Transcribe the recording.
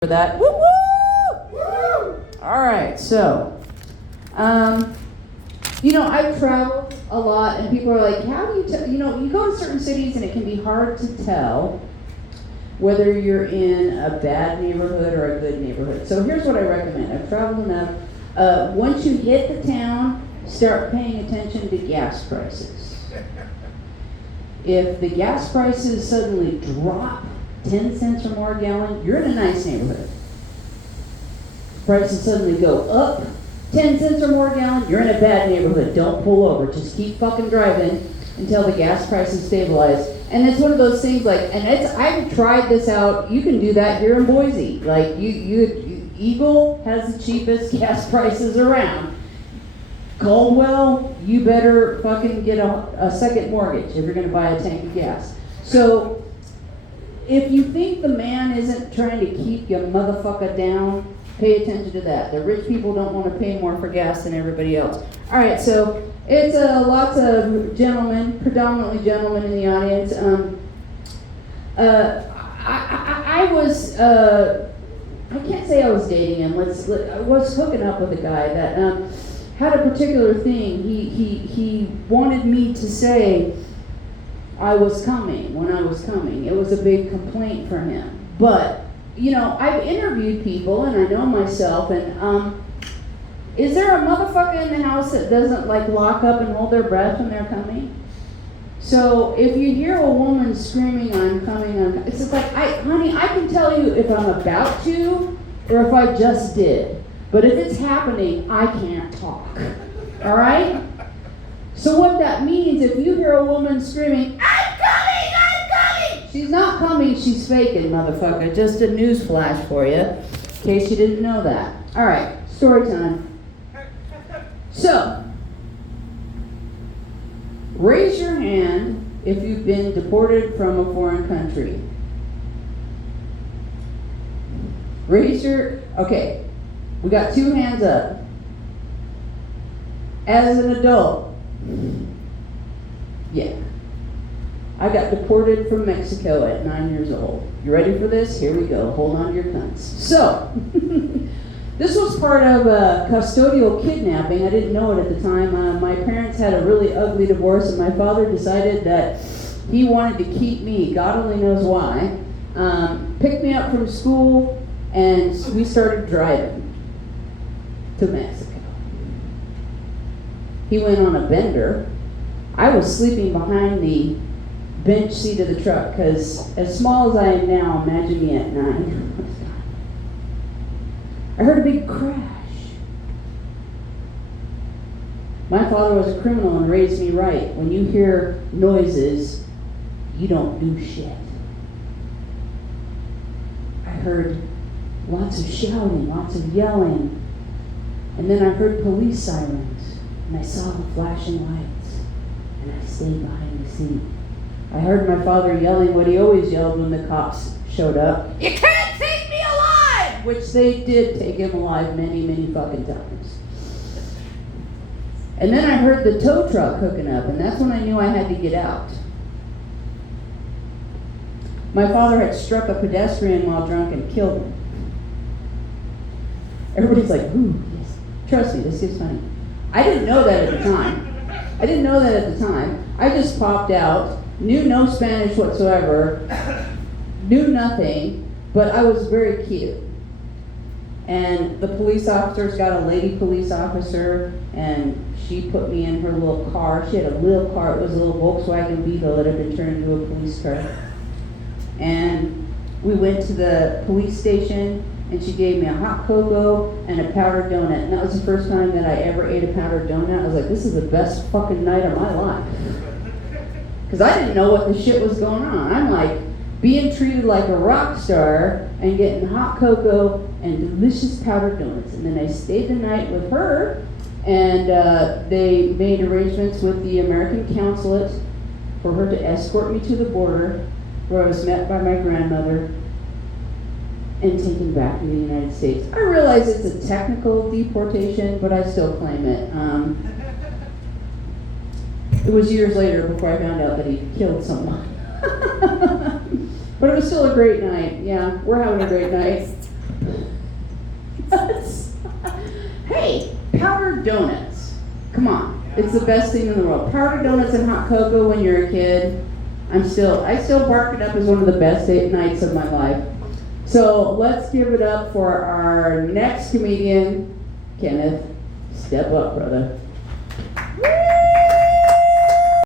For that. Woo woo! Woo! All right, so, I've traveled a lot, and people are like, how do you tell? You go to certain cities, and it can be hard to tell whether you're in a bad neighborhood or a good neighborhood. So here's what I recommend. I've traveled enough. Once you hit the town, start paying attention to gas prices. If the gas prices suddenly drop 10 cents or more a gallon, you're in a nice neighborhood. Prices suddenly go up 10 cents or more a gallon, you're in a bad neighborhood. Don't pull over. Just keep fucking driving until the gas prices stabilize. And it's one of those things I've tried this out. You can do that here in Boise. Eagle has the cheapest gas prices around. Caldwell, you better fucking get a second mortgage if you're going to buy a tank of gas. So, if you think the man isn't trying to keep your motherfucker down, pay attention to that. The rich people don't want to pay more for gas than everybody else. All right, so it's lots of gentlemen, predominantly gentlemen in the audience. I can't say I was dating him. I was hooking up with a guy that had a particular thing. He wanted me to say I was coming when I was coming. It was a big complaint for him. But, I've interviewed people and I know myself, and is there a motherfucker in the house that doesn't lock up and hold their breath when they're coming? So if you hear a woman screaming, I'm coming, it's just honey, I can tell you if I'm about to or if I just did. But if it's happening, I can't talk. All right? So what that means, if you hear a woman screaming, I'm coming, she's not coming, she's faking, motherfucker. Just a news flash for you, in case you didn't know that. All right, story time. So, raise your hand if you've been deported from a foreign country. Okay, we got 2 hands up. As an adult, yeah. I got deported from Mexico at 9 years old. You ready for this? Here we go. Hold on to your cunts. So, this was part of a custodial kidnapping. I didn't know it at the time. My parents had a really ugly divorce, and my father decided that he wanted to keep me. God only knows why. Picked me up from school, and we started driving to Mexico. He went on a bender. I was sleeping behind the bench seat of the truck because as small as I am now, imagine me at 9. I heard a big crash. My father was a criminal and raised me right. When you hear noises, you don't do shit. I heard lots of shouting, lots of yelling, and then I heard police sirens. And I saw the flashing lights, and I stayed behind the seat. I heard my father yelling what he always yelled when the cops showed up. You can't take me alive! Which they did take him alive many, many fucking times. And then I heard the tow truck hooking up, and that's when I knew I had to get out. My father had struck a pedestrian while drunk and killed him. Everybody's like, ooh, yes. Trust me, this is funny. I didn't know that at the time. I just popped out, knew no Spanish whatsoever, knew nothing, but I was very cute. And the police officers got a lady police officer, and she put me in her little car. She had a little car. It was a little Volkswagen Beetle that had been turned into a police car. And we went to the police station, and she gave me a hot cocoa and a powdered donut. And that was the first time that I ever ate a powdered donut. I was like, this is the best fucking night of my life. Because I didn't know what the shit was going on. I'm like being treated like a rock star and getting hot cocoa and delicious powdered donuts. And then I stayed the night with her, and they made arrangements with the American consulate for her to escort me to the border, where I was met by my grandmother and taken back to the United States. I realize it's a technical deportation, but I still claim it. It was years later before I found out that he killed someone. But it was still a great night. Yeah, we're having a great night. Powdered donuts. Come on. It's the best thing in the world. Powdered donuts and hot cocoa when you're a kid. I still bark it up as one of the best date nights of my life. So let's give it up for our next comedian, Kenneth. Step up, brother.